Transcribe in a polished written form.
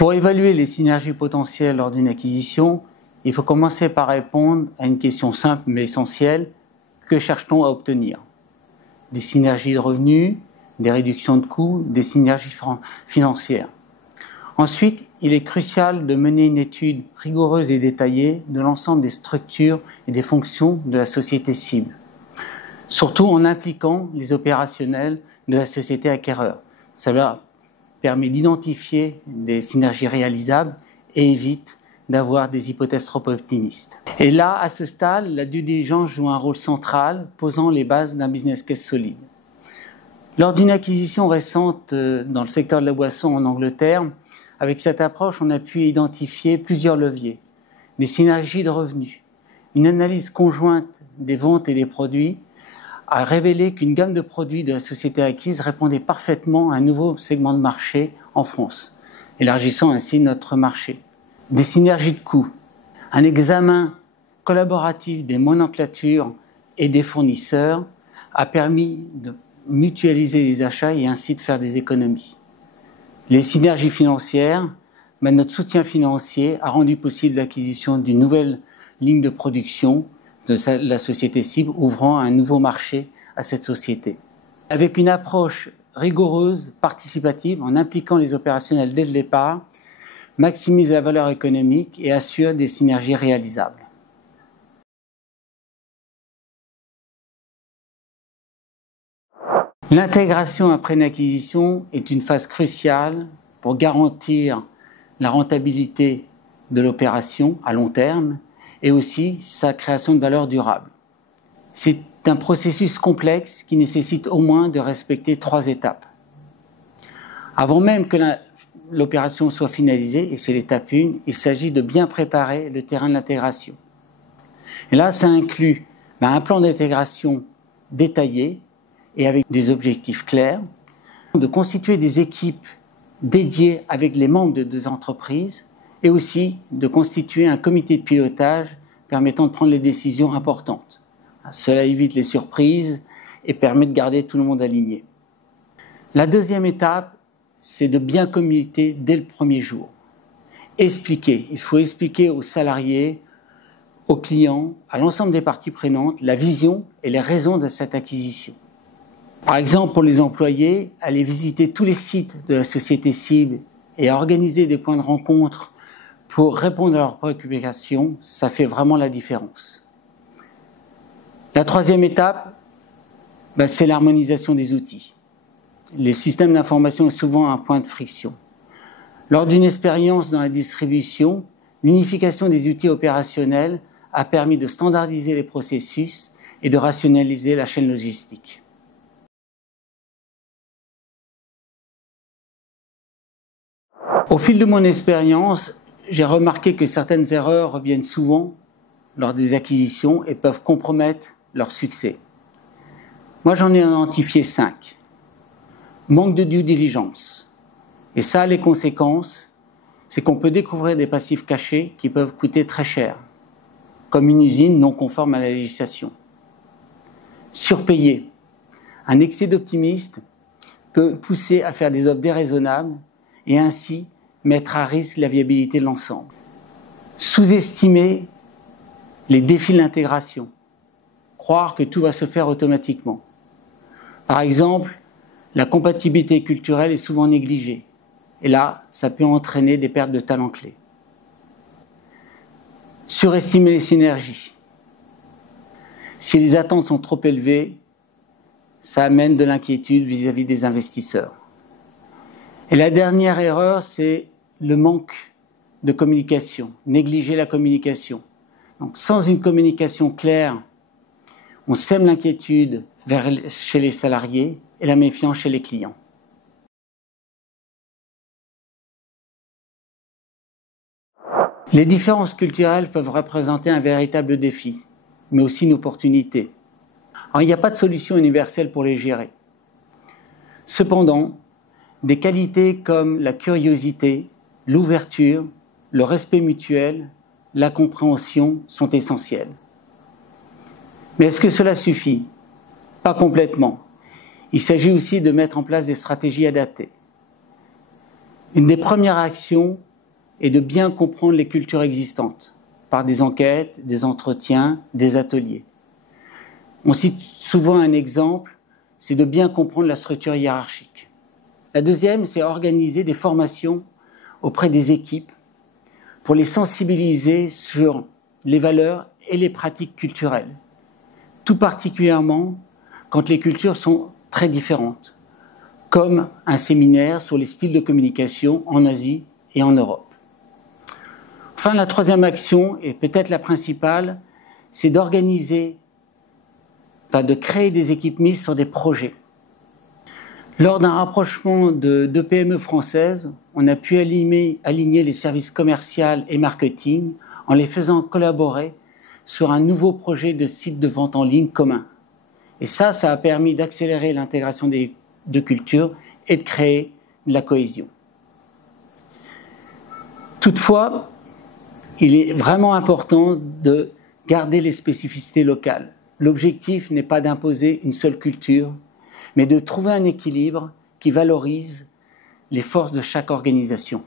Pour évaluer les synergies potentielles lors d'une acquisition, il faut commencer par répondre à une question simple mais essentielle. Que cherche-t-on à obtenir? Des synergies de revenus, des réductions de coûts, des synergies financières. Ensuite, il est crucial de mener une étude rigoureuse et détaillée de l'ensemble des structures et des fonctions de la société cible, surtout en impliquant les opérationnels de la société acquéreur. Cela permet d'identifier des synergies réalisables et évite d'avoir des hypothèses trop optimistes. Et là, à ce stade, la due diligence joue un rôle central, posant les bases d'un business case solide. Lors d'une acquisition récente dans le secteur de la boisson en Angleterre, avec cette approche, on a pu identifier plusieurs leviers, des synergies de revenus. Une analyse conjointe des ventes et des produits a révélé qu'une gamme de produits de la société acquise répondait parfaitement à un nouveau segment de marché en France, élargissant ainsi notre marché. Des synergies de coûts. Un examen collaboratif des nomenclatures et des fournisseurs a permis de mutualiser les achats et ainsi de faire des économies. Les synergies financières, notre soutien financier a rendu possible l'acquisition d'une nouvelle ligne de production de la société cible, ouvrant un nouveau marché à cette société. Avec une approche rigoureuse, participative, en impliquant les opérationnels dès le départ, maximise la valeur économique et assure des synergies réalisables. L'intégration après une acquisition est une phase cruciale pour garantir la rentabilité de l'opération à long terme et aussi sa création de valeur durable. C'est un processus complexe qui nécessite au moins de respecter 3 étapes. Avant même que l'opération soit finalisée, et c'est l'étape 1, il s'agit de bien préparer le terrain de l'intégration. Et là, ça inclut un plan d'intégration détaillé et avec des objectifs clairs, de constituer des équipes dédiées avec les membres de 2 entreprises et aussi de constituer un comité de pilotage permettant de prendre les décisions importantes. Cela évite les surprises et permet de garder tout le monde aligné. La deuxième étape, c'est de bien communiquer dès le premier jour. Expliquer, il faut expliquer aux salariés, aux clients, à l'ensemble des parties prenantes, la vision et les raisons de cette acquisition. Par exemple, pour les employés, aller visiter tous les sites de la société cible et organiser des points de rencontre pour répondre à leurs préoccupations, ça fait vraiment la différence. La troisième étape, c'est l'harmonisation des outils. Les systèmes d'information sont souvent un point de friction. Lors d'une expérience dans la distribution, l'unification des outils opérationnels a permis de standardiser les processus et de rationaliser la chaîne logistique. Au fil de mon expérience, j'ai remarqué que certaines erreurs reviennent souvent lors des acquisitions et peuvent compromettre leur succès. Moi, j'en ai identifié 5. Manque de due diligence. Et ça, les conséquences, c'est qu'on peut découvrir des passifs cachés qui peuvent coûter très cher, comme une usine non conforme à la législation. Surpayer. Un excès d'optimisme peut pousser à faire des offres déraisonnables et ainsi mettre à risque la viabilité de l'ensemble. Sous-estimer les défis de l'intégration. Croire que tout va se faire automatiquement. Par exemple, la compatibilité culturelle est souvent négligée. Et là, ça peut entraîner des pertes de talents clés. Surestimer les synergies. Si les attentes sont trop élevées, ça amène de l'inquiétude vis-à-vis des investisseurs. Et la dernière erreur, c'est le manque de communication, négliger la communication. Donc, sans une communication claire, on sème l'inquiétude chez les salariés et la méfiance chez les clients. Les différences culturelles peuvent représenter un véritable défi, mais aussi une opportunité. Alors, il n'y a pas de solution universelle pour les gérer. Cependant, des qualités comme la curiosité, l'ouverture, le respect mutuel, la compréhension sont essentielles. Mais est-ce que cela suffit? Pas complètement. Il s'agit aussi de mettre en place des stratégies adaptées. Une des premières actions est de bien comprendre les cultures existantes par des enquêtes, des entretiens, des ateliers. On cite souvent un exemple, c'est de bien comprendre la structure hiérarchique. La deuxième, c'est organiser des formations auprès des équipes pour les sensibiliser sur les valeurs et les pratiques culturelles, tout particulièrement quand les cultures sont très différentes, comme un séminaire sur les styles de communication en Asie et en Europe. Enfin, la troisième action, et peut-être la principale, c'est de créer des équipes mises sur des projets. Lors d'un rapprochement de PME françaises, on a pu aligner les services commerciaux et marketing en les faisant collaborer sur un nouveau projet de site de vente en ligne commun. Et ça a permis d'accélérer l'intégration des deux cultures et de créer de la cohésion. Toutefois, il est vraiment important de garder les spécificités locales. L'objectif n'est pas d'imposer une seule culture, mais de trouver un équilibre qui valorise les forces de chaque organisation.